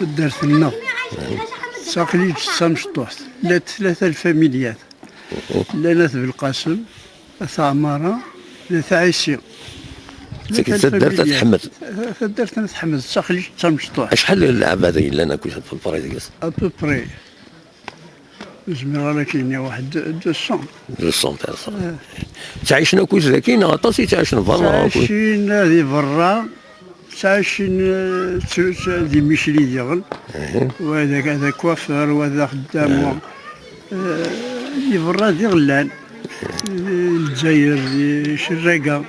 درت لنا ساقلي تسع مشطوح لا ثلاثة الفاميليات لا ناس بالقاسم لا عمارة لا عيسي درت تحمد. درت نتحمد ساقلي تسع مشطوح. شحال اللعب هذا الا انا كنت في البريز ابوبري زمير كاين واحد 200 بيرسون. تعيشنا كويس كاين غطاس تعيشنا برا. تعيشين هذه برا تعيشين دي ميشلي ديال وهذاك هذا كوافير وهذا خدام اللي برا ديال غلان الجزائر شراقه.